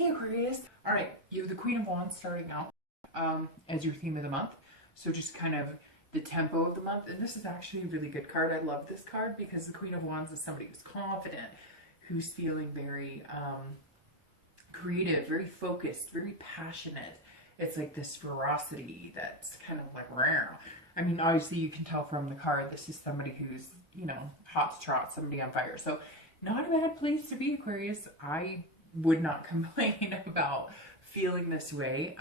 Hey Aquarius. All right, you have the Queen of Wands starting out as your theme of the month. So just kind of the tempo of the month. And this is actually a really good card. I love this card because the Queen of Wands is somebody who's confident, who's feeling very creative, very focused, very passionate. It's like this ferocity that's kind of like rare. I mean, obviously you can tell from the card, this is somebody who's, you know, hot to trot, somebody on fire. So not a bad place to be, Aquarius. I would not complain about feeling this way.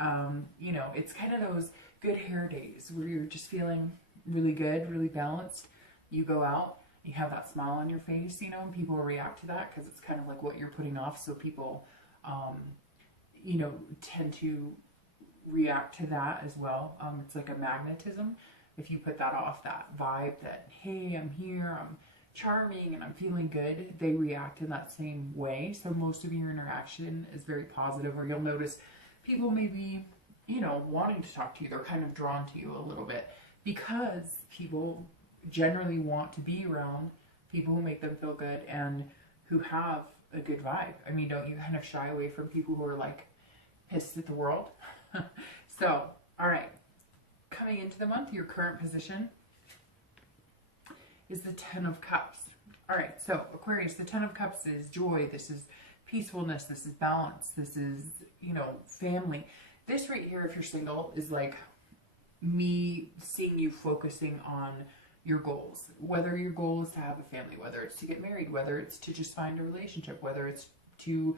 You know, it's kind of those good hair days where you're just feeling really good, really balanced. You go out, you have that smile on your face, you know, and people react to that because it's kind of like what you're putting off. So people, you know, tend to react to that as well. It's like a magnetism. If you put that off, that vibe that, hey, I'm here, I'm charming and I'm feeling good, they react in that same way. So most of your interaction is very positive, or you'll notice people may be, you know, wanting to talk to you. They're kind of drawn to you a little bit because people generally want to be around people who make them feel good and who have a good vibe. I mean, don't you kind of shy away from people who are like pissed at the world? So, all right, coming into the month, your current position is the Ten of Cups. All right, so Aquarius, the Ten of Cups is joy. This is peacefulness. This is balance. This is, you know, family. This right here, if you're single, is like me seeing you focusing on your goals. Whether your goal is to have a family, whether it's to get married, whether it's to just find a relationship, whether it's to,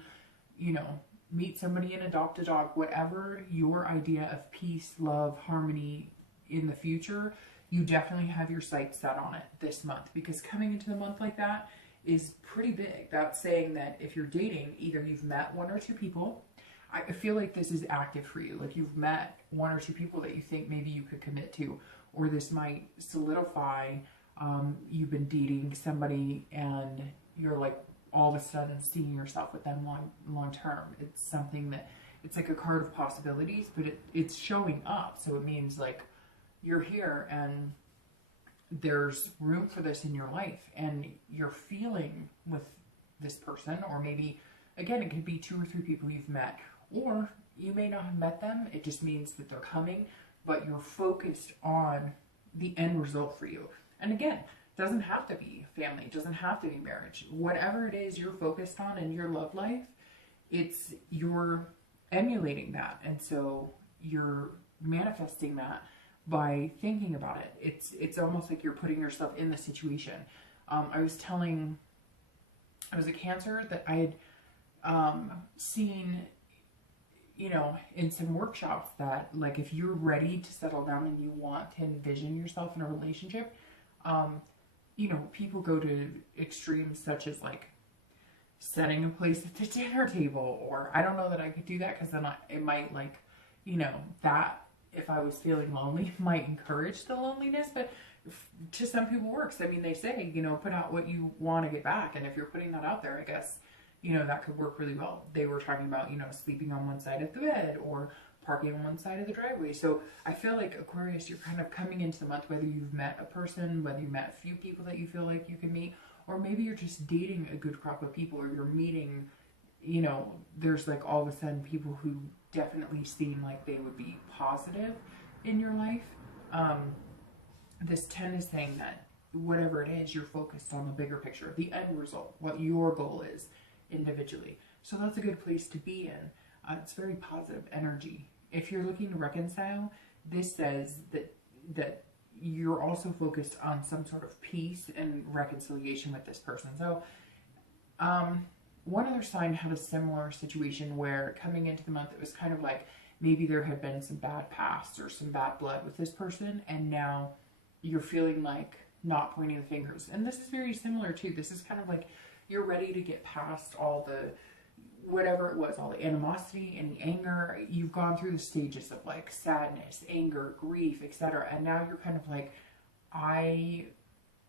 you know, meet somebody and adopt a dog, whatever your idea of peace, love, harmony in the future, you definitely have your sights set on it this month, because coming into the month like that is pretty big. That's saying that if you're dating, either you've met one or two people. I feel like this is active for you. Like you've met one or two people that you think maybe you could commit to, or this might solidify. You've been dating somebody and you're like all of a sudden seeing yourself with them long term. It's something that, it's like a card of possibilities, but it's showing up. So it means like you're here and there's room for this in your life, and you're feeling with this person, or maybe again, it could be two or three people you've met, or you may not have met them. It just means that they're coming, but you're focused on the end result for you. And again, it doesn't have to be family, it doesn't have to be marriage. Whatever it is you're focused on in your love life, you're emulating that. And so you're manifesting that by thinking about it. It's almost like you're putting yourself in the situation. I was a Cancer that I had seen, you know, in some workshops that like if you're ready to settle down and you want to envision yourself in a relationship, you know, people go to extremes such as like setting a place at the dinner table, or I don't know that I could do that because then it might like, you know, that if I was feeling lonely might encourage the loneliness, but to some people works. I mean, they say, you know, put out what you want to get back. And if you're putting that out there, I guess, you know, that could work really well. They were talking about, you know, sleeping on one side of the bed or parking on one side of the driveway. So I feel like Aquarius, you're kind of coming into the month, whether you've met a person, whether you met a few people that you feel like you can meet, or maybe you're just dating a good crop of people, or you're meeting, you know, there's like all of a sudden people who definitely seem like they would be positive in your life. This 10 is saying that whatever it is, you're focused on the bigger picture, the end result, what your goal is individually. So that's a good place to be in. It's very positive energy. If you're looking to reconcile, this says that you're also focused on some sort of peace and reconciliation with this person. So one other sign had a similar situation where coming into the month, it was kind of like maybe there had been some bad past or some bad blood with this person, and now you're feeling like not pointing the fingers. And this is very similar too. This is kind of like you're ready to get past all the whatever it was, all the animosity, any anger. You've gone through the stages of like sadness, anger, grief, etc. And now you're kind of like, I,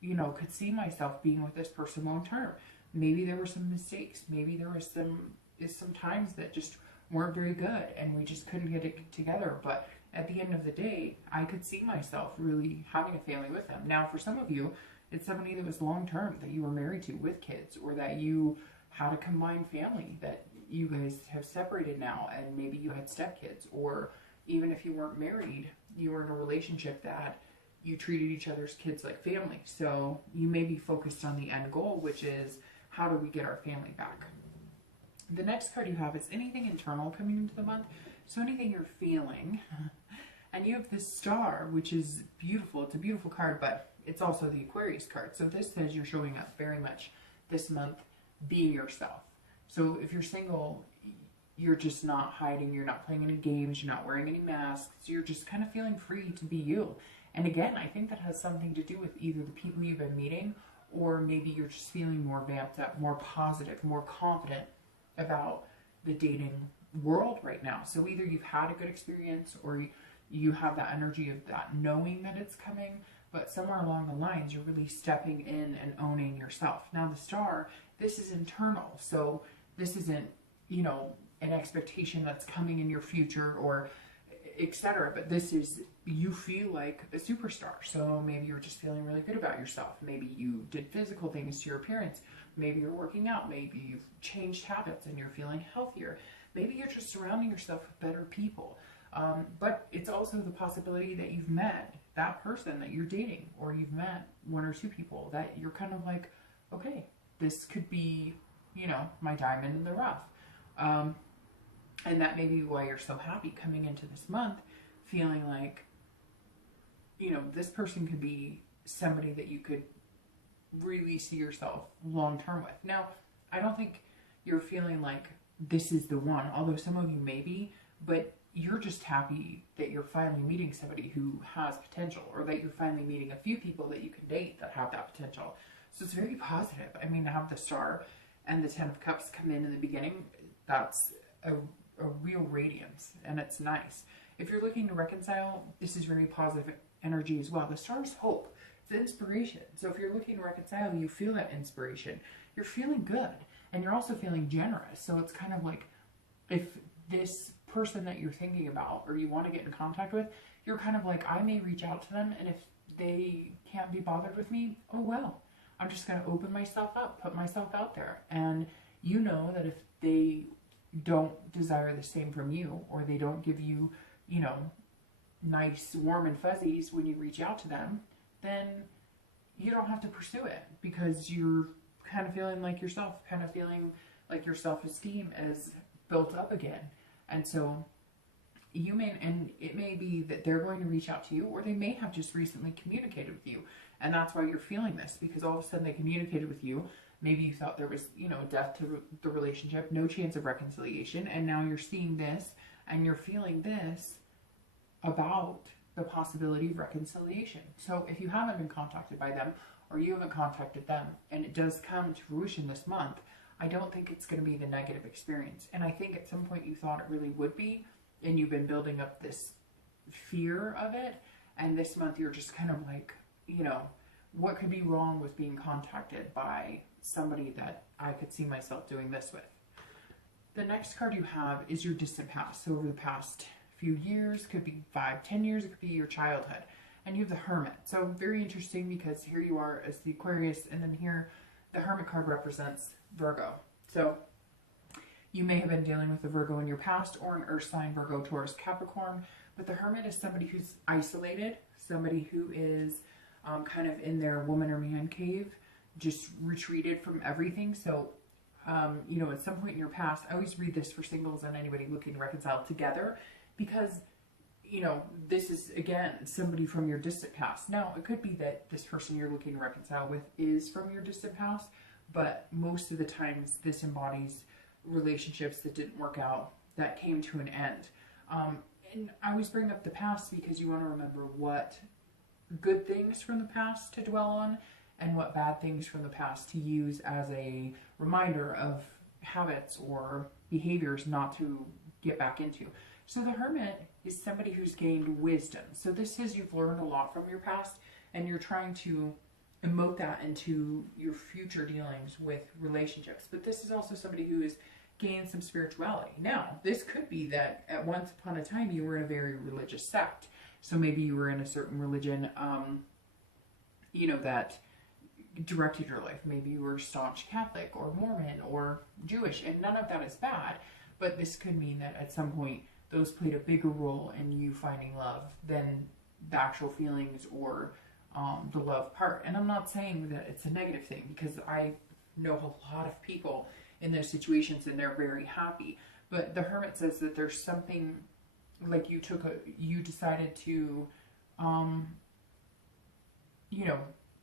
you know, could see myself being with this person long term. Maybe there were some mistakes. Maybe there was some times that just weren't very good and we just couldn't get it together. But at the end of the day, I could see myself really having a family with them. Now, for some of you, it's somebody that was long term, that you were married to with kids, or that you had a combined family, that you guys have separated now and maybe you had stepkids, or even if you weren't married, you were in a relationship that you treated each other's kids like family. So you may be focused on the end goal, which is how do we get our family back? The next card you have is anything internal coming into the month. So anything you're feeling. And you have this star, which is beautiful. It's a beautiful card, but it's also the Aquarius card. So this says you're showing up very much this month being yourself. So if you're single, you're just not hiding. You're not playing any games. You're not wearing any masks. You're just kind of feeling free to be you. And again, I think that has something to do with either the people you've been meeting, or maybe you're just feeling more vamped up, more positive, more confident about the dating world right now. So either you've had a good experience, or you have that energy of that knowing that it's coming, but somewhere along the lines, you're really stepping in and owning yourself. Now the star, this is internal. So this isn't, you know, an expectation that's coming in your future or etc. But this is, you feel like a superstar. So maybe you're just feeling really good about yourself. Maybe you did physical things to your appearance. Maybe you're working out. Maybe you've changed habits and you're feeling healthier. Maybe you're just surrounding yourself with better people. But it's also the possibility that you've met that person that you're dating, or you've met one or two people that you're kind of like, okay, this could be, you know, my diamond in the rough. And that may be why you're so happy coming into this month, feeling like, you know, this person could be somebody that you could really see yourself long term with. Now, I don't think you're feeling like this is the one, although some of you may be, but you're just happy that you're finally meeting somebody who has potential, or that you're finally meeting a few people that you can date that have that potential. So it's very positive. I mean, to have the star and the 10 of Cups come in the beginning, that's a real radiance, and it's nice. If you're looking to reconcile, this is very positive energy as well. The star is hope. It's inspiration. So if you're looking to reconcile, you feel that inspiration. You're feeling good, and you're also feeling generous. So it's kind of like, if this person that you're thinking about or you want to get in contact with, you're kind of like, I may reach out to them, and if they can't be bothered with me, oh well, I'm just going to open myself up, put myself out there. And you know that if they don't desire the same from you, or they don't give you, you know, nice warm and fuzzies when you reach out to them, then you don't have to pursue it, because you're kind of feeling like yourself, kind of feeling like your self-esteem is built up again. And so you may, and it may be that they're going to reach out to you, or they may have just recently communicated with you, and that's why you're feeling this, because all of a sudden they communicated with you. Maybe you thought there was, you know, death to the relationship, no chance of reconciliation, and now you're seeing this and you're feeling this about the possibility of reconciliation. So if you haven't been contacted by them, or you haven't contacted them, and it does come to fruition this month, I don't think it's going to be the negative experience. And I think at some point you thought it really would be, and you've been building up this fear of it, and this month you're just kind of like, you know, what could be wrong with being contacted by somebody that I could see myself doing this with? The next card you have is your distant past. So over the past few years, could be 5-10 years, it could be your childhood. And you have the Hermit. So very interesting, because here you are as the Aquarius, and then here the Hermit card represents Virgo. So you may have been dealing with a Virgo in your past, or an Earth sign, Virgo, Taurus, Capricorn. But the Hermit is somebody who's isolated, somebody who is kind of in their woman or man cave, just retreated from everything. So, you know, at some point in your past, I always read this for singles and anybody looking to reconcile together, because, you know, this is, again, somebody from your distant past. Now, it could be that this person you're looking to reconcile with is from your distant past, but most of the times this embodies relationships that didn't work out, that came to an end. And I always bring up the past because you want to remember what good things from the past to dwell on, and what bad things from the past to use as a reminder of habits or behaviors not to get back into. So the Hermit is somebody who's gained wisdom. So this is, you've learned a lot from your past, and you're trying to emote that into your future dealings with relationships. But this is also somebody who has gained some spirituality. Now, this could be that at once upon a time you were in a very religious sect. So maybe you were in a certain religion, you know, that directed your life. Maybe you were staunch Catholic or Mormon or Jewish, and none of that is bad, but this could mean that at some point those played a bigger role in you finding love than the actual feelings or the love part. And I'm not saying that it's a negative thing, because I know a lot of people in those situations and they're very happy. But the Hermit says that there's something like you decided to,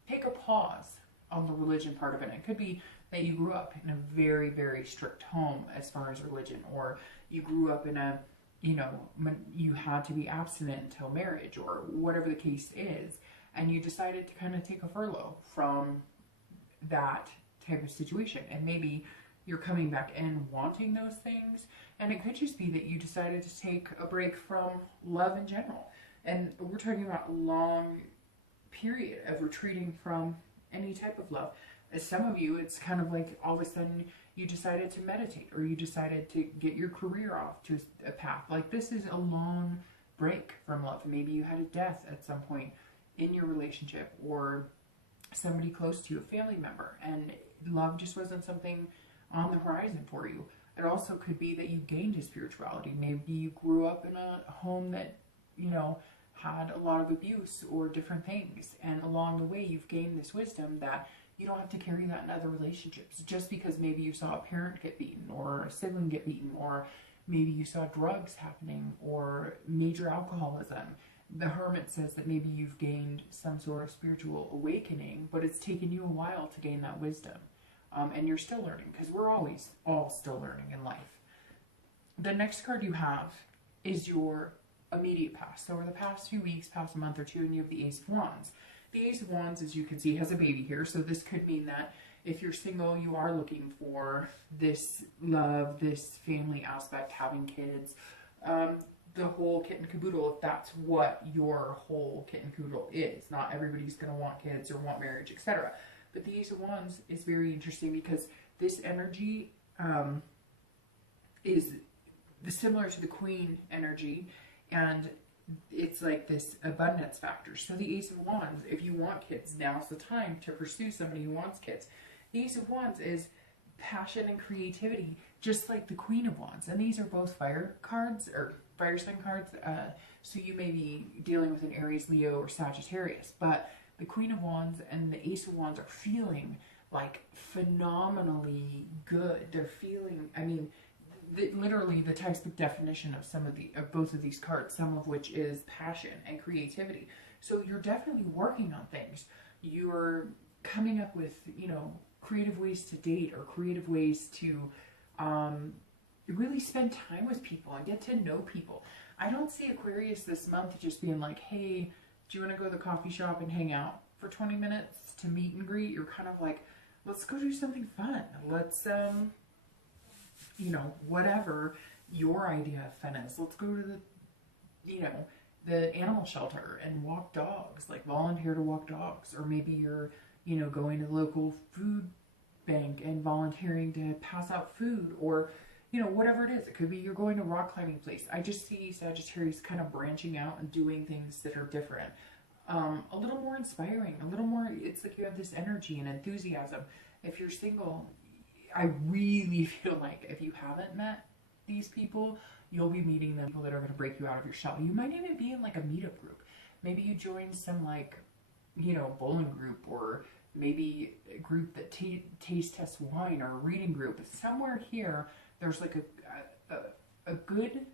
take a pause on the religion part of it. It could be that you grew up in a very, very strict home as far as religion, or you grew up in a, you had to be abstinent until marriage, or whatever the case is, and you decided to kind of take a furlough from that type of situation. And maybe you're coming back in wanting those things, and it could just be that you decided to take a break from love in general. And we're talking about a long period of retreating from any type of love. As some of you, it's kind of like all of a sudden you decided to meditate, or you decided to get your career off to a path. Like, this is a long break from love. Maybe you had a death at some point in your relationship, or somebody close to you, a family member, and love just wasn't something on the horizon for you. It also could be that you gained a spirituality. Maybe you grew up in a home that, had a lot of abuse or different things, and along the way you've gained this wisdom that you don't have to carry that in other relationships. Just because maybe you saw a parent get beaten, or a sibling get beaten, or maybe you saw drugs happening, or major alcoholism. The Hermit says that maybe you've gained some sort of spiritual awakening, but it's taken you a while to gain that wisdom. And you're still learning, because we're always all still learning in life. The next card you have is your immediate past. So over the past few weeks, past a month or two, and you have the Ace of Wands. The Ace of Wands, as you can see, has a baby here. So this could mean that if you're single, you are looking for this love, this family aspect, having kids, the whole kit and caboodle, if that's what your whole kit and caboodle is. Not everybody's going to want kids or want marriage, etc. But the Ace of Wands is very interesting, because this energy is similar to the Queen energy, and it's like this abundance factor. So the Ace of Wands, if you want kids, now's the time to pursue somebody who wants kids. The Ace of Wands is passion and creativity, just like the Queen of Wands. And these are both fire cards, or fire sign cards. So you may be dealing with an Aries, Leo, or Sagittarius. But the Queen of Wands and the Ace of Wands are feeling like phenomenally good. They're feeling, literally the textbook definition of both of these cards, some of which is passion and creativity. So you're definitely working on things. You're coming up with, creative ways to date, or creative ways to really spend time with people and get to know people. I don't see Aquarius this month just being like, hey, do you want to go to the coffee shop and hang out for 20 minutes to meet and greet? You're kind of like, let's go do something fun. Let's, whatever your idea of fun is. Let's go to the animal shelter and walk dogs, like volunteer to walk dogs. Or maybe you're, going to the local food bank and volunteering to pass out food, or, whatever it is. It could be you're going to a rock climbing place. I just see Sagittarius kind of branching out and doing things that are different. A little more inspiring, a little more, it's like you have this energy and enthusiasm. If you're single, I really feel like if you haven't met these people, you'll be meeting them, people that are going to break you out of your shell. You might even be in like a meetup group. Maybe you join some bowling group, or maybe a group that taste tests wine, or a reading group. Somewhere here, there's like a good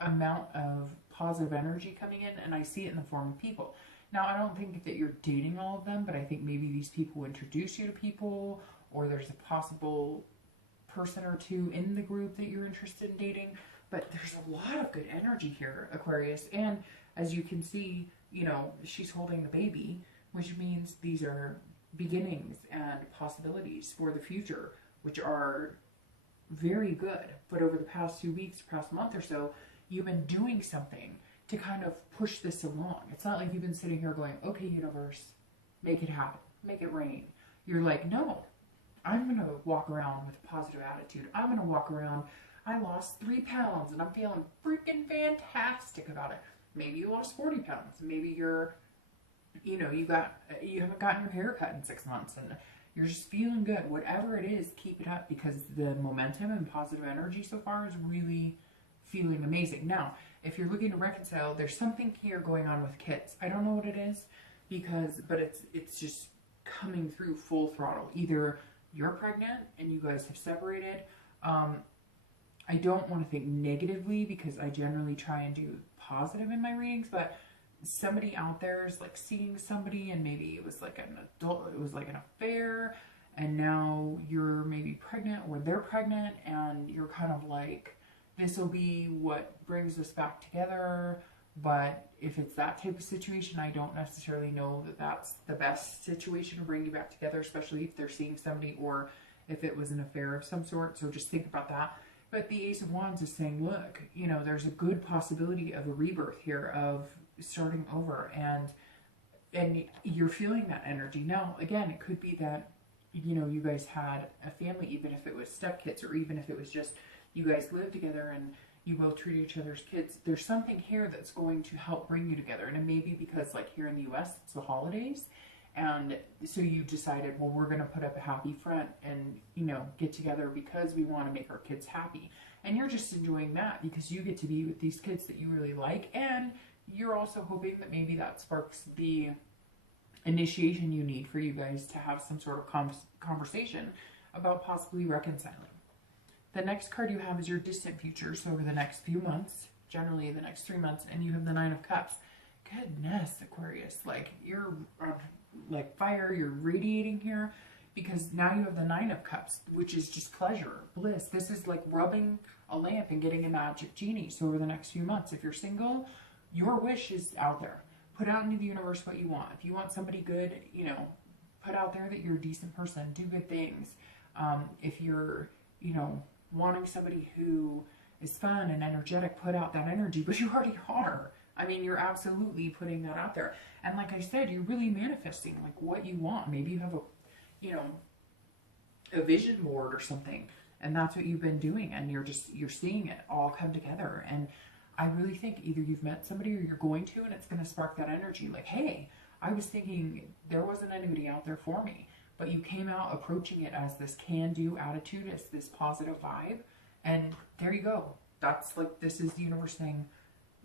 amount of positive energy coming in, and I see it in the form of people. Now, I don't think that you're dating all of them, but I think maybe these people introduce you to people, or there's a possible person or two in the group that you're interested in dating. But there's a lot of good energy here, Aquarius. And as you can see, she's holding the baby, which means these are beginnings and possibilities for the future, which are very good. But over the past few weeks, past month or so, you've been doing something to kind of push this along. It's not like you've been sitting here going, okay, universe, make it happen, make it rain. You're like, no, I'm going to walk around with a positive attitude. I'm going to walk around, I lost 3 pounds and I'm feeling freaking fantastic about it. Maybe you lost 40 pounds. Maybe you're you know, you haven't gotten your hair cut in 6 months and you're just feeling good. Whatever it is, keep it up, because the momentum and positive energy so far is really feeling amazing. Now, if you're looking to reconcile, there's something here going on with kids. I don't know what it is, but it's just coming through full throttle. Either you're pregnant and you guys have separated. I don't want to think negatively, because I generally try and do positive in my readings, but somebody out there is like seeing somebody, and maybe it was like an affair, and now you're maybe pregnant or they're pregnant, and you're kind of like, this will be what brings us back together. But if it's that type of situation, I don't necessarily know that that's the best situation to bring you back together, especially if they're seeing somebody or if it was an affair of some sort. So just think about that. But the Ace of Wands is saying, look, you know, there's a good possibility of a rebirth here, of starting over, and you're feeling that energy. Now, again, it could be that, you know, you guys had a family, even if it was stepkids, or even if it was just you guys live together and you both treat each other's kids. There's something here that's going to help bring you together. And it may be because, like, here in the US, it's the holidays, and so you decided, well, we're going to put up a happy front and, you know, get together because we want to make our kids happy. And you're just enjoying that because you get to be with these kids that you really like, and you're also hoping that maybe that sparks the initiation you need for you guys to have some sort of conversation about possibly reconciling. The next card you have is your distant future, so over the next few months, generally the next 3 months, and you have the Nine of Cups. Goodness, Aquarius, like, you're like fire, you're radiating here, because now you have the Nine of Cups, which is just pleasure, bliss. This is like rubbing a lamp and getting a magic genie. So over the next few months, if you're single, your wish is out there. Put out into the universe what you want. If you want somebody good, you know, put out there that you're a decent person, do good things. If you're, you know, wanting somebody who is fun and energetic, put out that energy, but you already are. I mean, you're absolutely putting that out there. And like I said, you're really manifesting like what you want. Maybe you have a, you know, a vision board or something, and that's what you've been doing, and you're seeing it all come together. And I really think either you've met somebody or you're going to, and it's going to spark that energy. Like, hey, I was thinking there wasn't anybody out there for me, but you came out approaching it as this can-do attitude, as this positive vibe, and there you go. That's like, this is the universe saying,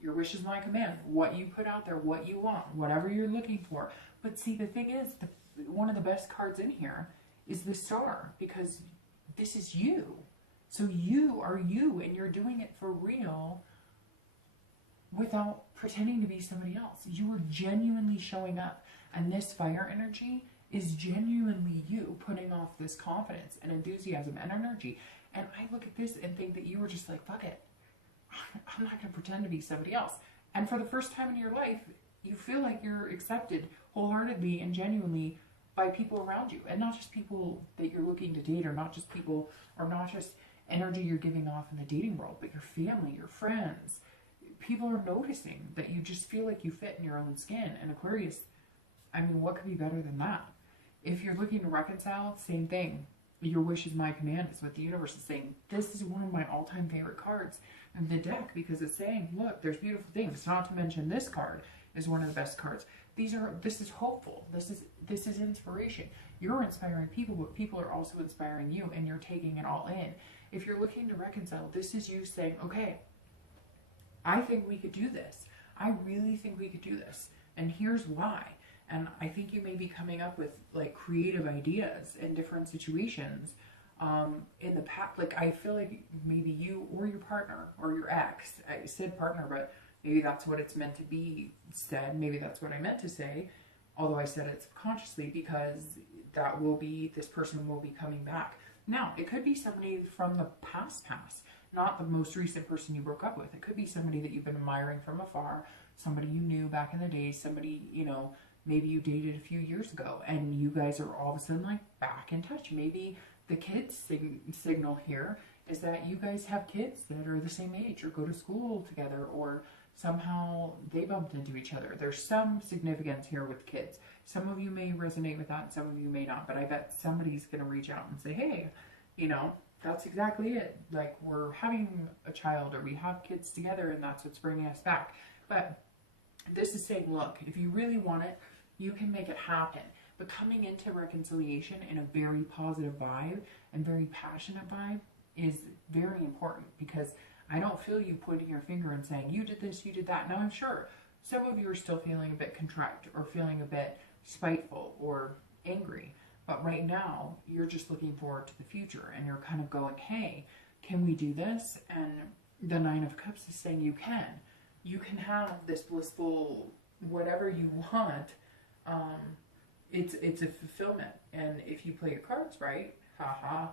your wish is my command. What you put out there, what you want, whatever you're looking for. But see, the thing is, one of the best cards in here is the Star, because this is you. So you are you, and you're doing it for real without pretending to be somebody else. You are genuinely showing up. And this fire energy is genuinely you putting off this confidence and enthusiasm and energy. And I look at this and think that you were just like, fuck it. I'm not going to pretend to be somebody else. And for the first time in your life, you feel like you're accepted wholeheartedly and genuinely by people around you. And not just people that you're looking to date, or not just people, or not just energy you're giving off in the dating world, but your family, your friends. People are noticing that you just feel like you fit in your own skin. And Aquarius, I mean, what could be better than that? If you're looking to reconcile, same thing. Your wish is my command is what the universe is saying. This is one of my all-time favorite cards in the deck, because it's saying, look, there's beautiful things. Not to mention this card is one of the best cards. This is hopeful. This is inspiration. You're inspiring people, but people are also inspiring you, and you're taking it all in. If you're looking to reconcile, this is you saying, okay, I think we could do this. I really think we could do this. And here's why. And I think you may be coming up with like creative ideas in different situations in the past. Like, I feel like maybe you or your partner or your ex, I said partner, but maybe that's what it's meant to be said. Maybe that's what I meant to say, although I said it subconsciously, because that will be, this person will be coming back. Now, it could be somebody from the past, not the most recent person you broke up with. It could be somebody that you've been admiring from afar, somebody you knew back in the day, somebody, you know, maybe you dated a few years ago, and you guys are all of a sudden like back in touch. Maybe the kids signal here is that you guys have kids that are the same age or go to school together, or somehow they bumped into each other. There's some significance here with kids. Some of you may resonate with that, some of you may not, but I bet somebody's going to reach out and say, hey, you know, that's exactly it. Like, we're having a child, or we have kids together, and that's what's bringing us back. But this is saying, look, if you really want it, You can make it happen. But coming into reconciliation in a very positive vibe and very passionate vibe is very important, because I don't feel you pointing your finger and saying, you did this, you did that. Now, I'm sure some of you are still feeling a bit contrite or feeling a bit spiteful or angry. But right now, you're just looking forward to the future, and you're kind of going, hey, can we do this? And the Nine of Cups is saying you can. You can have this blissful whatever you want. It's a fulfillment. And if you play your cards right, haha,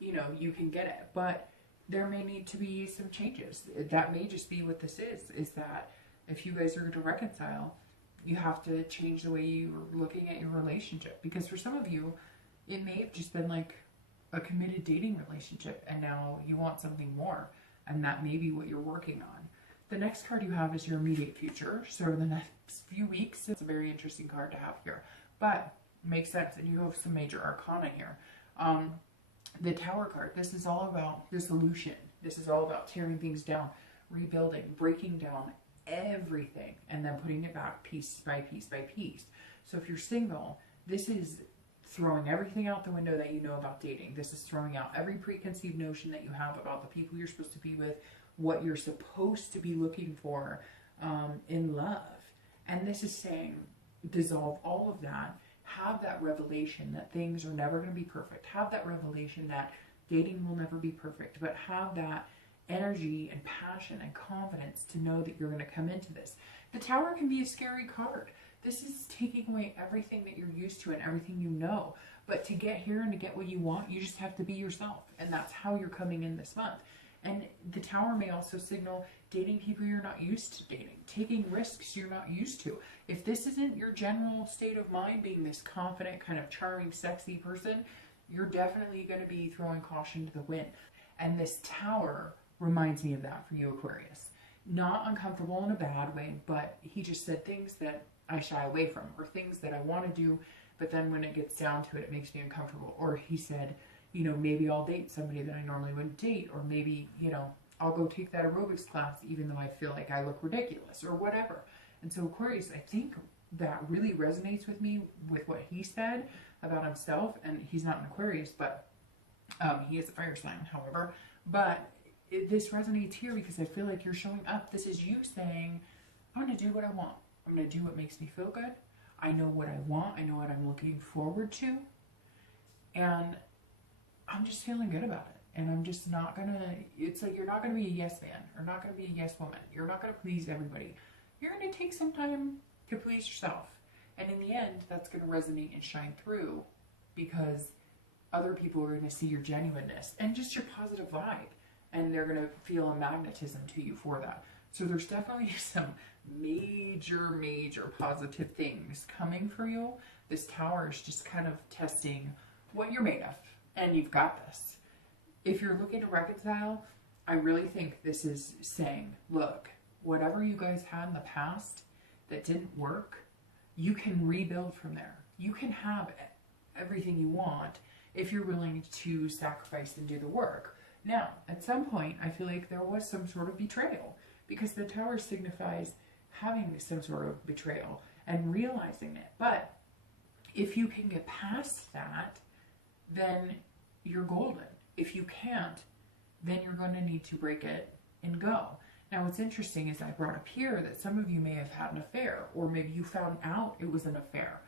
you know, you can get it. But there may need to be some changes. That may just be what this is that if you guys are going to reconcile, you have to change the way you're looking at your relationship. Because for some of you, it may have just been like a committed dating relationship, and now you want something more, and that may be what you're working on. The next card you have is your immediate future. So in the next few weeks, it's a very interesting card to have here. But it makes sense, and you have some major arcana here. The Tower card, this is all about dissolution. This is all about tearing things down, rebuilding, breaking down everything, and then putting it back piece by piece by piece. So if you're single, this is throwing everything out the window that you know about dating. This is throwing out every preconceived notion that you have about the people you're supposed to be with, what you're supposed to be looking for in love. And this is saying, dissolve all of that. Have that revelation that things are never going to be perfect. Have that revelation that dating will never be perfect. But have that energy and passion and confidence to know that you're going to come into this. The Tower can be a scary card. This is taking away everything that you're used to and everything you know. But to get here and to get what you want, you just have to be yourself. And that's how you're coming in this month. And the Tower may also signal dating people you're not used to dating, taking risks you're not used to. If this isn't your general state of mind, being this confident, kind of charming, sexy person, you're definitely going to be throwing caution to the wind. And this Tower reminds me of that for you, Aquarius. Not uncomfortable in a bad way, but he just said things that I shy away from, or things that I want to do, but then when it gets down to it, it makes me uncomfortable. Or he said, you know, maybe I'll date somebody that I normally wouldn't date, or maybe, you know, I'll go take that aerobics class even though I feel like I look ridiculous, or whatever. And so Aquarius, I think that really resonates with me with what he said about himself. And he's not an Aquarius, but he is a fire sign, however. But this resonates here because I feel like you're showing up. This is you saying, I'm going to do what I want. I'm going to do what makes me feel good. I know what I want. I know what I'm looking forward to. And I'm just feeling good about it. And I'm just not going to, it's like you're not going to be a yes man, or not going to be a yes woman. You're not going to please everybody. You're going to take some time to please yourself. And in the end, that's going to resonate and shine through, because other people are going to see your genuineness and just your positive vibe. And they're going to feel a magnetism to you for that. So there's definitely some major positive things coming for you. This Tower is just kind of testing what you're made of. And you've got this. If you're looking to reconcile, I really think this is saying, look, whatever you guys had in the past that didn't work, you can rebuild from there. You can have everything you want if you're willing to sacrifice and do the work. Now, at some point, I feel like there was some sort of betrayal, because the Tower signifies having some sort of betrayal and realizing it. But if you can get past that, then you're golden. If you can't, then you're going to need to break it and go. Now, what's interesting is I brought up here that some of you may have had an affair, or maybe you found out it was an affair.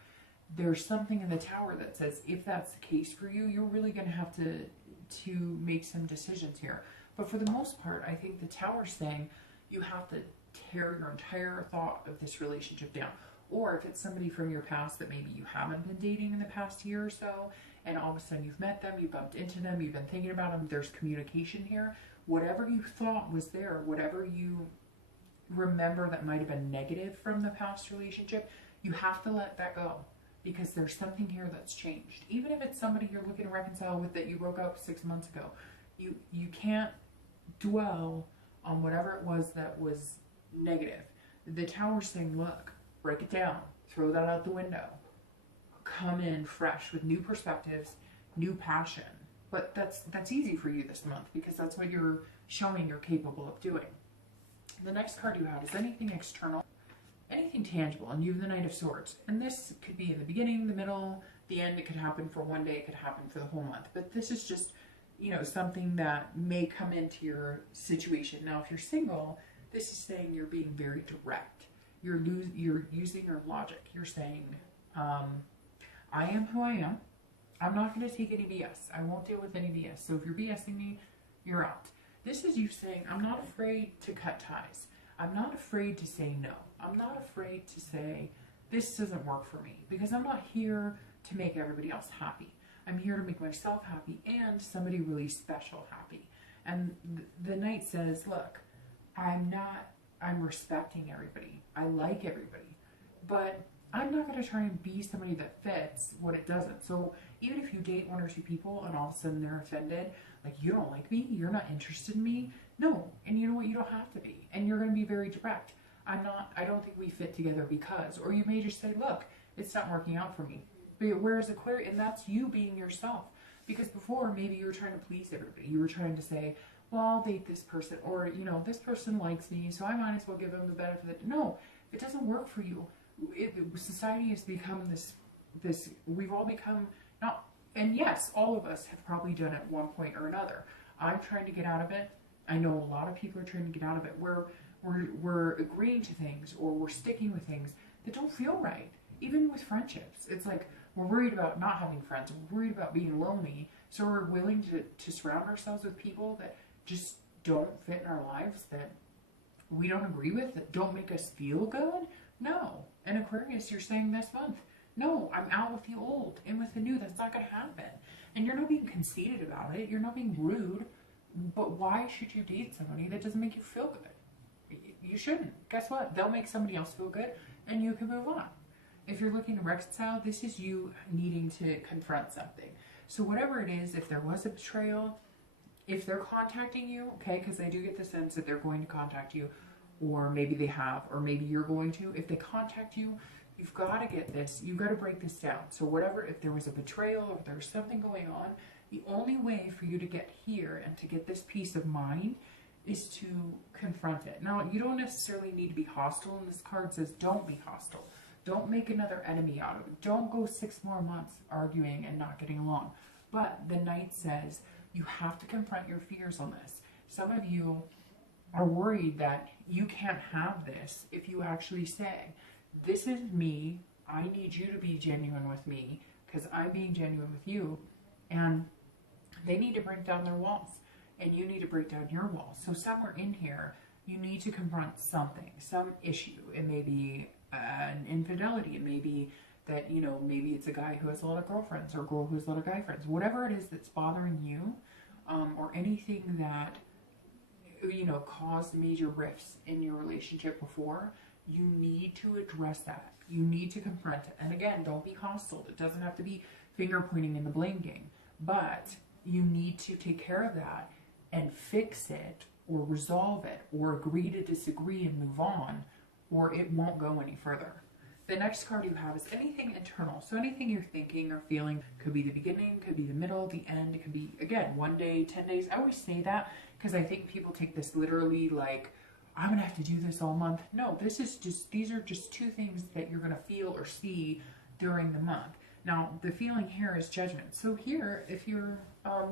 There's something in the Tower that says if that's the case for you, you're really going to have to make some decisions here. But for the most part, I think the Tower's saying you have to tear your entire thought of this relationship down. Or if it's somebody from your past that maybe you haven't been dating in the past year or so, and all of a sudden you've met them, you bumped into them, you've been thinking about them, there's communication here. Whatever you thought was there, whatever you remember that might have been negative from the past relationship, you have to let that go, because there's something here that's changed. Even if it's somebody you're looking to reconcile with that you broke up 6 months ago, you can't dwell on whatever it was that was negative. The Tower's saying, look, break it down, throw that out the window, come in fresh with new perspectives, new passion. But that's easy for you this month, because that's what you're showing you're capable of doing. The next card you have is anything external. anything tangible, and you have the Knight of Swords. And this could be in the beginning, the middle, the end. It could happen for one day, it could happen for the whole month. But this is just, you know, something that may come into your situation. Now, if you're single, this is saying you're being very direct. You're using your logic. You're saying, I am who I am. I'm not going to take any BS. I won't deal with any BS. So if you're BSing me, you're out. This is you saying, I'm not afraid to cut ties. I'm not afraid to say no. I'm not afraid to say, this doesn't work for me, because I'm not here to make everybody else happy. I'm here to make myself happy and somebody really special happy. And the Knight says, look, I'm respecting everybody. I like everybody, but I'm not going to try and be somebody that fits what it doesn't. So even if you date one or two people and all of a sudden they're offended, like, you don't like me, you're not interested in me. No. And you know what? You don't have to be. And you're going to be very direct. I don't think we fit together because, or you may just say, look, it's not working out for me. But whereas Aquarius, and that's you being yourself. Because before, maybe you were trying to please everybody. You were trying to say, well, I'll date this person, or, you know, this person likes me, so I might as well give them the benefit. No, if it doesn't work for you, society has become this, we've all become, not, and yes, all of us have probably done it at one point or another. I'm trying to get out of it. I know a lot of people are trying to get out of it, where we're agreeing to things, or we're sticking with things that don't feel right. Even with friendships, it's like, we're worried about not having friends, we're worried about being lonely, so we're willing to surround ourselves with people that just don't fit in our lives, that we don't agree with, that don't make us feel good. No. And Aquarius, you're saying this month, no, I'm out with the old, in with the new. That's not going to happen. And you're not being conceited about it. You're not being rude. But why should you date somebody that doesn't make you feel good? You shouldn't. Guess what? They'll make somebody else feel good, and you can move on. If you're looking to reconcile, this is you needing to confront something. So whatever it is, if there was a betrayal, if they're contacting you, okay, because I do get the sense that they're going to contact you, or maybe they have, or maybe you're going to. If they contact you, you've got to get this. You've got to break this down. So whatever, if there was a betrayal, if there's something going on, the only way for you to get here and to get this peace of mind is to confront it. Now, you don't necessarily need to be hostile, and this card says don't be hostile. Don't make another enemy out of it. Don't go 6 more months arguing and not getting along. But the Knight says you have to confront your fears on this. Some of you are worried that you can't have this if you actually say, this is me, I need you to be genuine with me because I'm being genuine with you, and they need to break down their walls and you need to break down your walls. So somewhere in here, you need to confront something, some issue. It may be an infidelity, it may be that, you know, maybe it's a guy who has a lot of girlfriends or a girl who has a lot of guy friends. Whatever it is that's bothering you, or anything that, you know, caused major rifts in your relationship before, you need to address that. You need to confront it. And again, don't be hostile. It doesn't have to be finger pointing in the blame game, but you need to take care of that and fix it, or resolve it, or agree to disagree and move on, or it won't go any further. The next card you have is anything internal. So anything you're thinking or feeling, could be the beginning, could be the middle, the end. It could be, again, 1 day, 10 days. I always say that because I think people take this literally like, I'm going to have to do this all month. No, this is just, these are just 2 things that you're going to feel or see during the month. Now, the feeling here is judgment. So here, if you're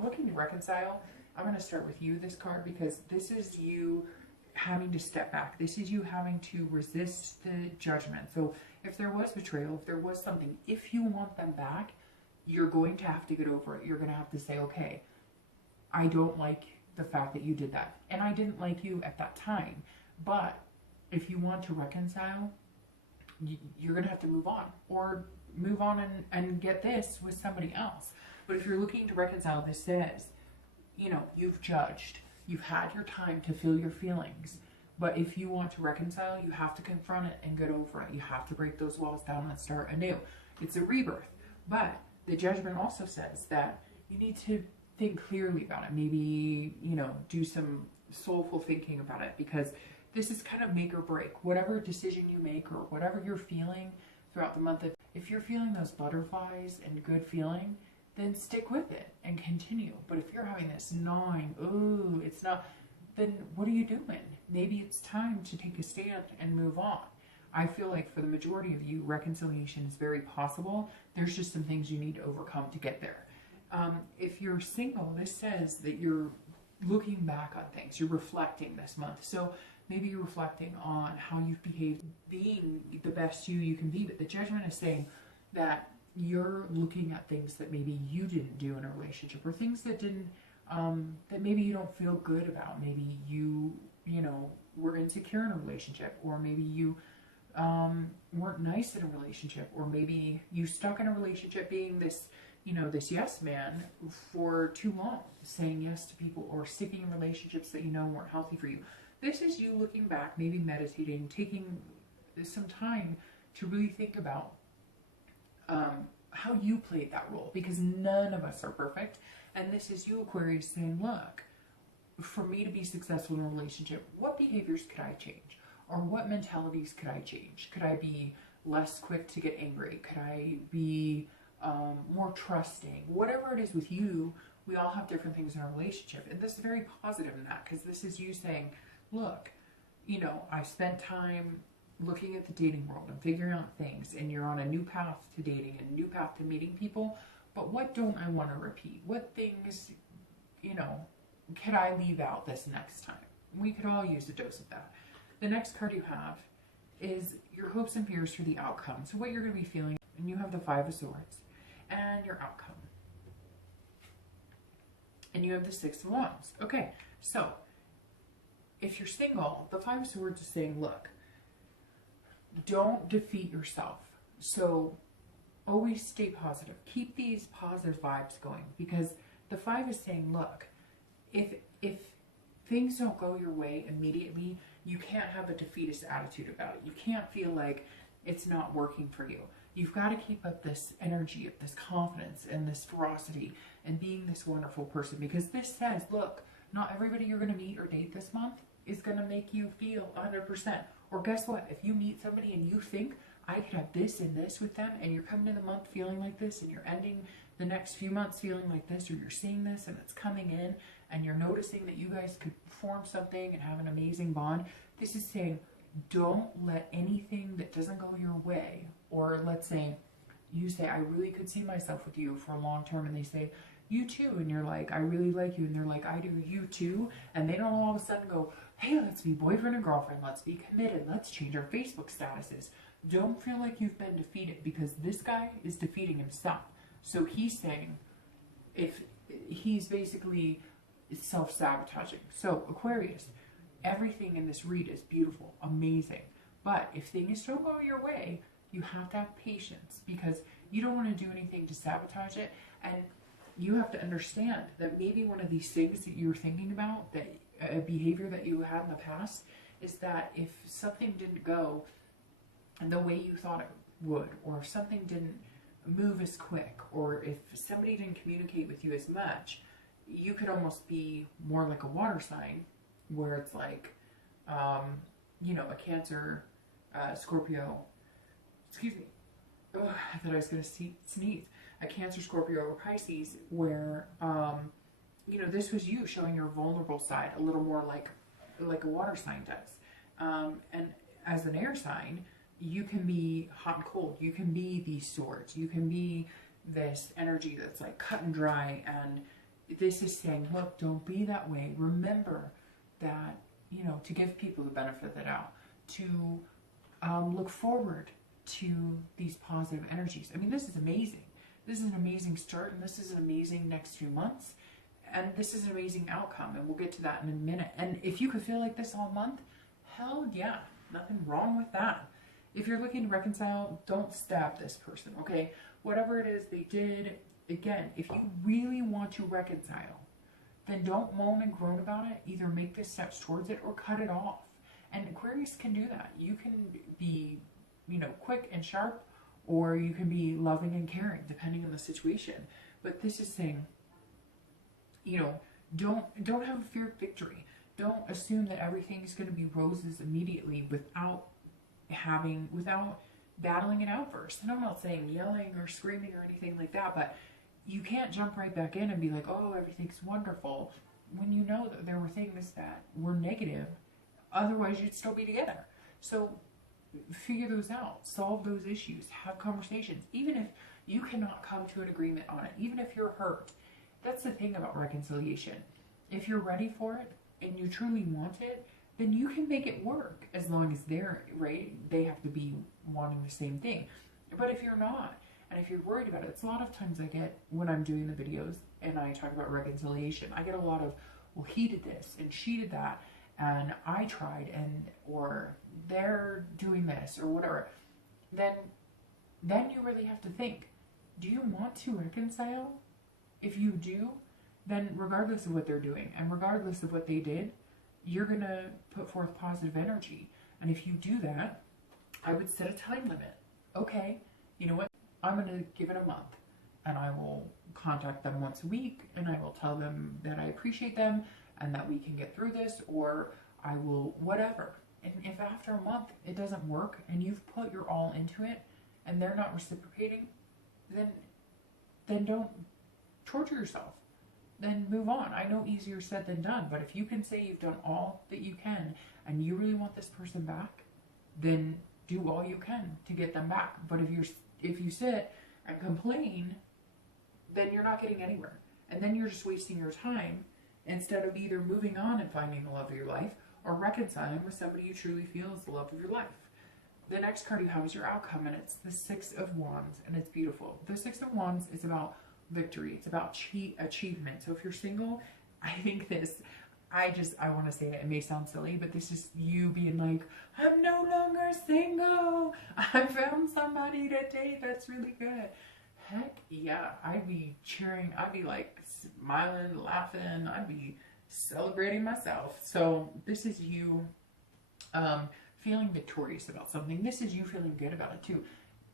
looking to reconcile, I'm going to start with you, this card, because this is you having to step back. This is you having to resist the judgment. So if there was betrayal, if there was something, if you want them back, you're going to have to get over it. You're going to have to say, okay, I don't like the fact that you did that, and I didn't like you at that time. But if you want to reconcile, you're going to have to move on, or move on and get this with somebody else. But if you're looking to reconcile, this says, you know, you've judged. You've had your time to feel your feelings. But if you want to reconcile, you have to confront it and get over it. You have to break those walls down and start anew. It's a rebirth. But the judgment also says that you need to think clearly about it. Maybe, you know, do some soulful thinking about it, because this is kind of make or break. Whatever decision you make, or whatever you're feeling throughout the month, if you're feeling those butterflies and good feeling, then stick with it and continue. But if you're having this gnawing, oh, it's not, then what are you doing? Maybe it's time to take a stand and move on. I feel like for the majority of you, reconciliation is very possible. There's just some things you need to overcome to get there. If you're single, this says that you're looking back on things. You're reflecting this month. So maybe you're reflecting on how you've behaved, being the best you can be. But the Judgment is saying that you're looking at things that maybe you didn't do in a relationship, or things that didn't, that maybe you don't feel good about. Maybe you know, were insecure in a relationship, or maybe you weren't nice in a relationship, or maybe you stuck in a relationship being this, you know, this yes man for too long, saying yes to people, or sticking in relationships that you know weren't healthy for you. This is you looking back, maybe meditating, taking some time to really think about how you played that role, because none of us are perfect. And this is you, Aquarius, saying, look, for me to be successful in a relationship, what behaviors could I change? Or what mentalities could I change? Could I be less quick to get angry? Could I be more trusting? Whatever it is with you, we all have different things in our relationship. And this is very positive in that, because this is you saying, look, you know, I spent time looking at the dating world and figuring out things, and you're on a new path to dating and a new path to meeting people. But what don't I want to repeat? What things, you know, could I leave out this next time? We could all use a dose of that. The next card you have is your hopes and fears for the outcome. So what you're going to be feeling, and you have the Five of Swords and your outcome. And you have the Six of Wands. Okay, so if you're single, the Five of Swords is saying, look, don't defeat yourself. So always stay positive. Keep these positive vibes going, because the Five is saying, look, if things don't go your way immediately, you can't have a defeatist attitude about it. You can't feel like it's not working for you. You've got to keep up this energy of this confidence and this ferocity and being this wonderful person, because this says, look, not everybody you're going to meet or date this month is going to make you feel 100%. Or guess what? If you meet somebody and you think, I could have this and this with them, and you're coming in the month feeling like this, and you're ending the next few months feeling like this, or you're seeing this and it's coming in, and you're noticing that you guys could form something and have an amazing bond, this is saying, don't let anything that doesn't go your way, or let's say you say, I really could see myself with you for a long term, and they say, you too, and you're like, I really like you, and they're like, I do, you too, and they don't all of a sudden go, hey, let's be boyfriend and girlfriend, let's be committed, let's change our Facebook statuses. Don't feel like you've been defeated, because this guy is defeating himself. So he's saying, if he's basically self-sabotaging. So Aquarius, everything in this read is beautiful, amazing. But if things don't go your way, you have to have patience, because you don't want to do anything to sabotage it. And you have to understand that maybe one of these things that you're thinking about, that a behavior that you had in the past, is that if something didn't go the way you thought it would, or if something didn't move as quick, or if somebody didn't communicate with you as much, you could almost be more like a water sign, where it's like, you know, a Cancer, Scorpio, excuse me, I thought I was going to sneeze, a Cancer, Scorpio, or Pisces, where, you know, this was you showing your vulnerable side a little more like a water sign does. And as an air sign, you can be hot and cold. You can be these swords. You can be this energy that's like cut and dry. And this is saying, look, don't be that way. Remember that, you know, to give people the benefit of the doubt, to look forward to these positive energies. I mean, this is amazing. This is an amazing start, and this is an amazing next few months. And this is an amazing outcome, and we'll get to that in a minute. And if you could feel like this all month, hell yeah, nothing wrong with that. If you're looking to reconcile, don't stab this person, okay? Whatever it is they did, again, if you really want to reconcile, then don't moan and groan about it. Either make the steps towards it or cut it off. And Aquarius can do that. You can be, you know, quick and sharp, or you can be loving and caring, depending on the situation. But this is saying, you know, don't have a fear of victory. Don't assume that everything is going to be roses immediately without battling it out first. And I'm not saying yelling or screaming or anything like that, but you can't jump right back in and be like, oh, everything's wonderful, when you know that there were things that were negative. Otherwise, you'd still be together. So figure those out, solve those issues, have conversations, even if you cannot come to an agreement on it, even if you're hurt. That's the thing about reconciliation. If you're ready for it and you truly want it, then you can make it work, as long as they're right. They have to be wanting the same thing. But if you're not, and if you're worried about it, it's a lot of times I get, when I'm doing the videos and I talk about reconciliation, I get a lot of, well, he did this and she did that, and I tried, and or they're doing this or whatever. Then you really have to think, do you want to reconcile? If you do, then regardless of what they're doing and regardless of what they did, you're gonna put forth positive energy. And if you do that, I would set a time limit. Okay, you know what? I'm gonna give it a month, and I will contact them once a week, and I will tell them that I appreciate them and that we can get through this, or I will whatever. And if after a month it doesn't work and you've put your all into it and they're not reciprocating, then don't torture yourself. Then move on. I know easier said than done, but if you can say you've done all that you can and you really want this person back, then do all you can to get them back. But if you sit and complain, then you're not getting anywhere. And then you're just wasting your time instead of either moving on and finding the love of your life or reconciling with somebody you truly feel is the love of your life. The next card you have is your outcome, and it's the Six of Wands, and it's beautiful. The Six of Wands is about victory. It's about achievement. So if you're single, I think this, I want to say it may sound silly, but this is you being like, I'm no longer single. I found somebody to date that's really good. Heck yeah, I'd be cheering. I'd be like smiling, laughing. I'd be celebrating myself. So this is you feeling victorious about something. This is you feeling good about it too.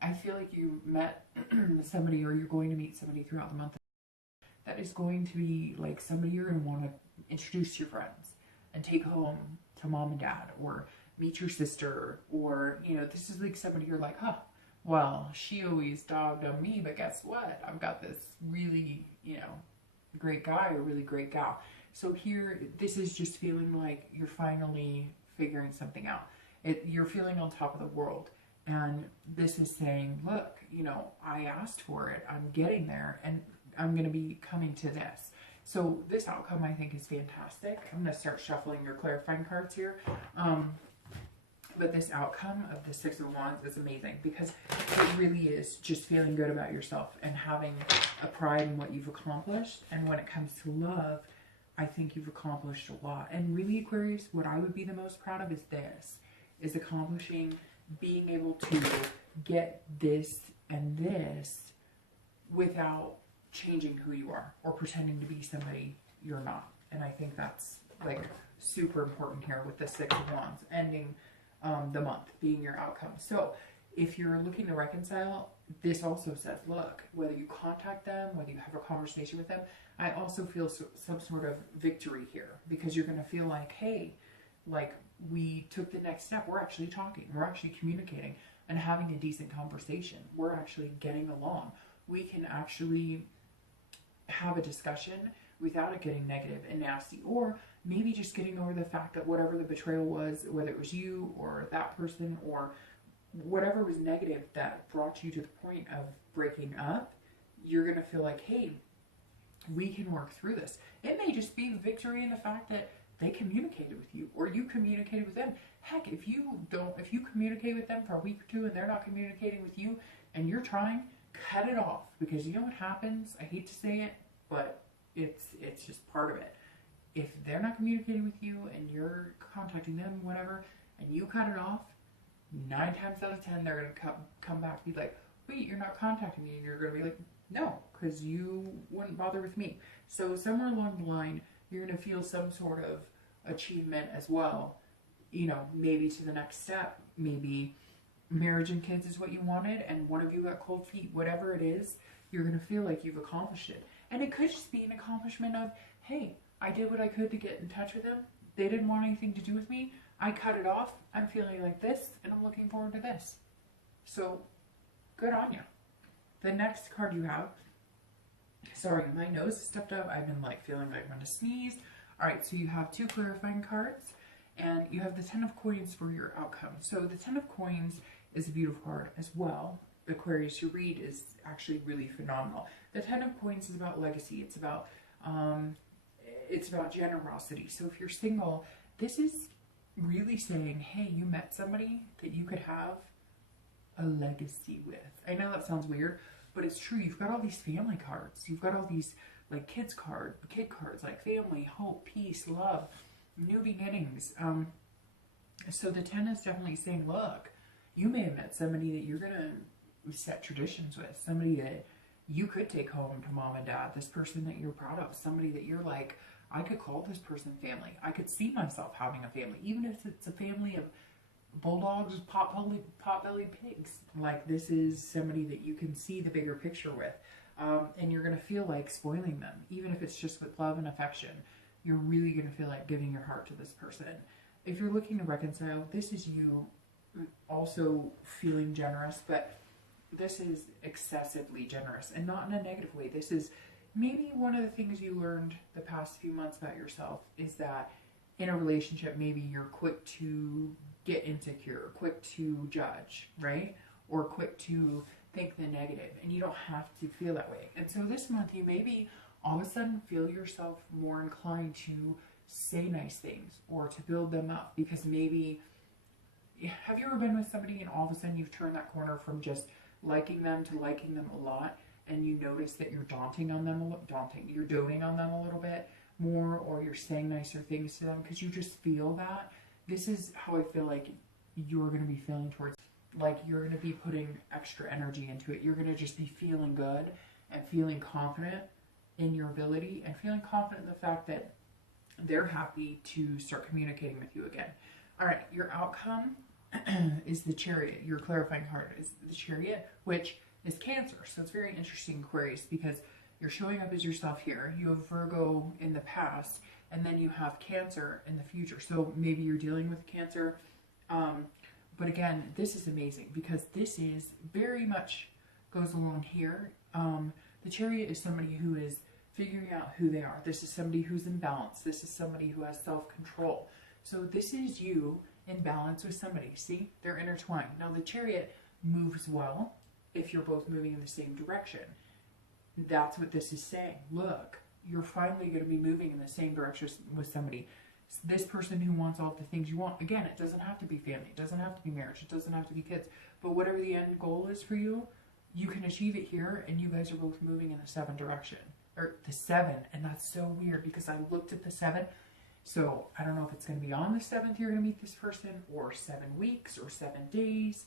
I feel like you met somebody, or you're going to meet somebody throughout the month that is going to be like somebody you're going to want to introduce to your friends and take home to mom and dad, or meet your sister, or, you know, this is like somebody you're like, huh, well, she always dogged on me, but guess what? I've got this really, you know, great guy or really great gal. So here, this is just feeling like you're finally figuring something out. You're feeling on top of the world. And this is saying, look, you know, I asked for it, I'm getting there, and I'm going to be coming to this. So this outcome, I think, is fantastic. I'm going to start shuffling your clarifying cards here. But this outcome of the Six of Wands is amazing, because it really is just feeling good about yourself and having a pride in what you've accomplished. And when it comes to love, I think you've accomplished a lot. And really, Aquarius, what I would be the most proud of is this, is accomplishing, being able to get this and this without changing who you are or pretending to be somebody you're not. And I think that's like super important here with the Six of Wands ending the month being your outcome. So if you're looking to reconcile, this also says, look, whether you contact them, whether you have a conversation with them, I also feel some sort of victory here, because you're going to feel like, hey, like, we took the next step. We're actually talking. We're actually communicating and having a decent conversation. We're actually getting along. We can actually have a discussion without it getting negative and nasty, or maybe just getting over the fact that whatever the betrayal was, whether it was you or that person or whatever was negative that brought you to the point of breaking up, you're going to feel like, hey, we can work through this. It may just be victory in the fact that they communicated with you, or you communicated with them. Heck, if you communicate with them for a week or two and they're not communicating with you and you're trying, cut it off, because you know what happens? I hate to say it, but it's just part of it. If they're not communicating with you and you're contacting them, whatever, and you cut it off, 9 times out of 10, they're going to come back and be like, wait, you're not contacting me. And you're going to be like, no, because you wouldn't bother with me. So somewhere along the line, you're going to feel some sort of achievement as well. You know, maybe to the next step, maybe marriage and kids is what you wanted, and one of you got cold feet, whatever it is, you're going to feel like you've accomplished it. And it could just be an accomplishment of, hey, I did what I could to get in touch with them. They didn't want anything to do with me. I cut it off. I'm feeling like this, and I'm looking forward to this. So, good on you. The next card you have, sorry, my nose is stuffed up. I've been like feeling like I'm going to sneeze. All right, so you have 2 clarifying cards, And you have the 10 of coins for your outcome. So the 10 of coins is a beautiful card as well. Aquarius, your read is actually really phenomenal. The 10 of coins is about legacy. It's about generosity. So if you're single, this is really saying, hey, you met somebody that you could have a legacy with. I know that sounds weird, but it's true. You've got all these family cards. You've got all these like kid cards, like family, hope, peace, love, new beginnings. So the 10 is definitely saying, look, you may have met somebody that you're going to set traditions with, somebody that you could take home to mom and dad, this person that you're proud of, somebody that you're like, I could call this person family. I could see myself having a family, even if it's a family of bulldogs, pot-bellied pigs. Like, this is somebody that you can see the bigger picture with. And you're going to feel like spoiling them, even if it's just with love and affection. You're really going to feel like giving your heart to this person. If you're looking to reconcile, this is you also feeling generous, but this is excessively generous, and not in a negative way. This is maybe one of the things you learned the past few months about yourself, is that in a relationship, maybe you're quick to get insecure, quick to judge, right? Or quick to think the negative, and you don't have to feel that way. And so this month, you maybe all of a sudden feel yourself more inclined to say nice things or to build them up, because maybe, have you ever been with somebody and all of a sudden you've turned that corner from just liking them to liking them a lot, and you notice that you're doting on them a little bit more, or you're saying nicer things to them because you just feel that. This is how I feel like you're going to be feeling towards, like you're going to be putting extra energy into it. You're going to just be feeling good and feeling confident in your ability, and feeling confident in the fact that they're happy to start communicating with you again. All right, your outcome is the Chariot. Your clarifying card is the Chariot, which is Cancer. So it's very interesting, Aquarius, because you're showing up as yourself here. You have Virgo in the past, and then you have Cancer in the future. So maybe you're dealing with Cancer. But again, this is amazing, because this is very much goes along here. The Chariot is somebody who is figuring out who they are. This is somebody who's in balance. This is somebody who has self-control. So this is you in balance with somebody. See, they're intertwined. Now the Chariot moves well if you're both moving in the same direction. That's what this is saying. Look, you're finally going to be moving in the same direction with somebody. This person who wants all the things you want. Again, it doesn't have to be family. It doesn't have to be marriage. It doesn't have to be kids. But whatever the end goal is for you, you can achieve it here, and you guys are both moving in the 7 direction. Or the 7. And that's so weird, because I looked at the 7. So I don't know if it's going to be on the 7th you're going to meet this person, or 7 weeks, or 7 days.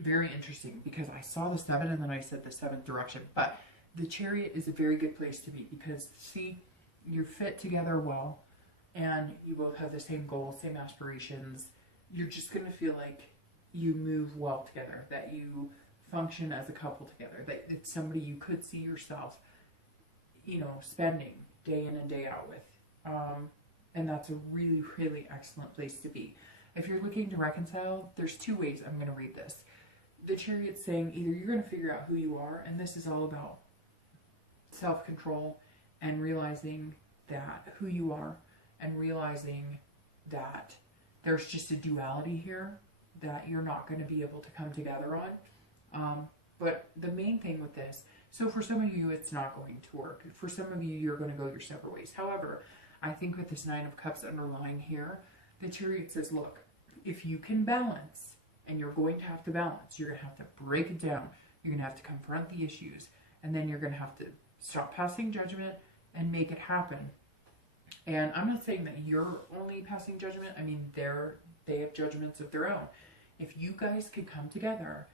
Very interesting, because I saw the 7 and then I said the 7th direction. But the Chariot is a very good place to be, because see, you're fit together well, and you both have the same goals, same aspirations. You're just going to feel like you move well together, that you function as a couple together, that it's somebody you could see yourself, you know, spending day in and day out with. And that's a really, really excellent place to be. If you're looking to reconcile, there's 2 ways I'm going to read this. The Chariot's saying either you're going to figure out who you are, and this is all about self-control and realizing that who you are, and realizing that there's just a duality here that you're not going to be able to come together on. But the main thing with this, so for some of you, it's not going to work. For some of you, you're going to go your separate ways. However, I think with this 9 of Cups underlying here, the Chariot says, look, if you can balance, and you're going to have to balance, you're going to have to break it down. You're going to have to confront the issues, and then you're going to have to stop passing judgment and make it happen. And I'm not saying that you're only passing judgment. I mean, they have judgments of their own. If you guys could come together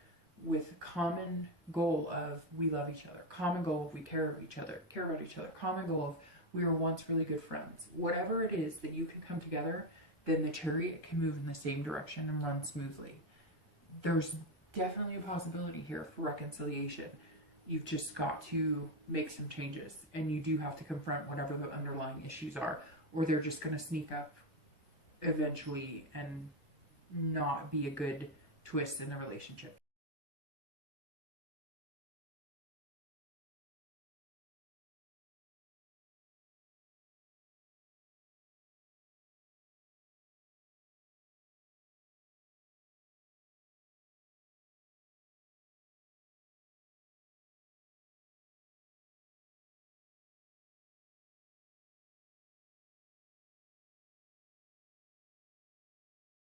with a common goal of we love each other, common goal of we care about each other, common goal of we were once really good friends, whatever it is that you can come together, then the Chariot can move in the same direction and run smoothly. There's definitely a possibility here for reconciliation. You've just got to make some changes, and you do have to confront whatever the underlying issues are, or they're just going to sneak up eventually and not be a good twist in the relationship.